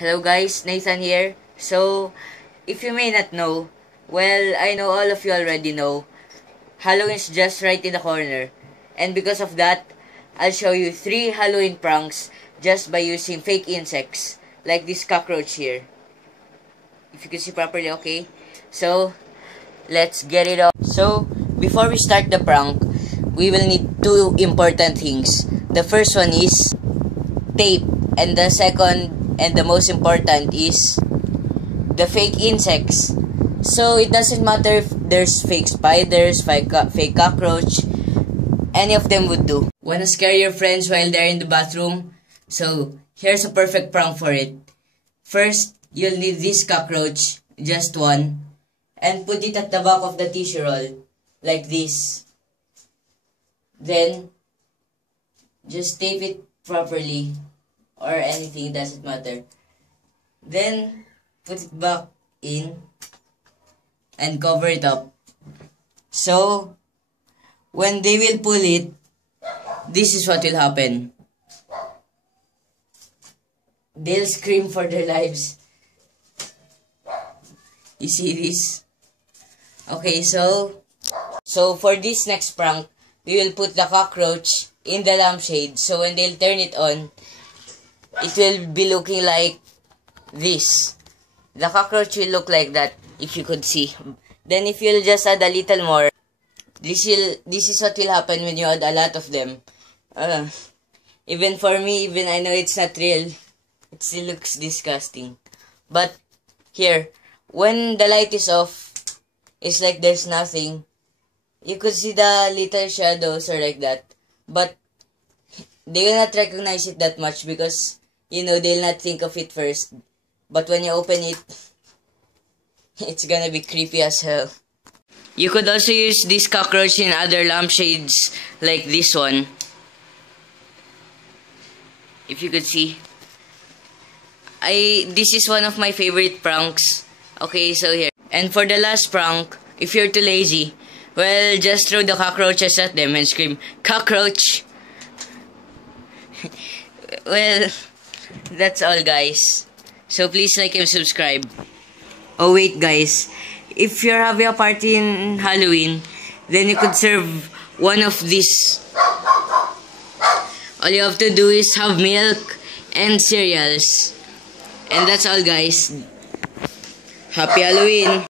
Hello guys, Nathan here. So, if you may not know, well, I know all of you already know, Halloween is just right in the corner. And because of that, I'll show you 3 Halloween pranks just by using fake insects, like this cockroach here. If you can see properly, okay? So, let's get it on. So, before we start the prank, we will need 2 important things. The first one is tape, and the second and the most important is the fake insects. So it doesn't matter if there's fake spiders, fake cockroach, any of them would do. Wanna scare your friends while they're in the bathroom? So here's a perfect prank for it. First, you'll need this cockroach, just one, and put it at the back of the tissue roll, like this. Then, just tape it properly, or anything, doesn't matter. Then, put it back in, and cover it up. So, when they will pull it, this is what will happen. They'll scream for their lives. You see this? Okay, so for this next prank, we will put the cockroach in the lampshade. So when they'll turn it on, it will be looking like this. The cockroach will look like that, if you could see. Then if you'll just add a little more, this is what will happen when you add a lot of them. Even for me, even I know it's not real, it still looks disgusting. But here, when the light is off, it's like there's nothing. You could see the little shadows or like that. But they will not recognize it that much because, you know, they'll not think of it first. But when you open it, it's gonna be creepy as hell. You could also use this cockroach in other lampshades like this one. If you could see. This is one of my favorite pranks. Okay, so here. And for the last prank, if you're too lazy, well, just throw the cockroaches at them and scream, "Cockroach!" Well, that's all guys. So please like and subscribe. Oh wait guys, if you're having a party in Halloween, then you could serve one of these. All you have to do is have milk and cereals. And that's all guys. Happy Halloween!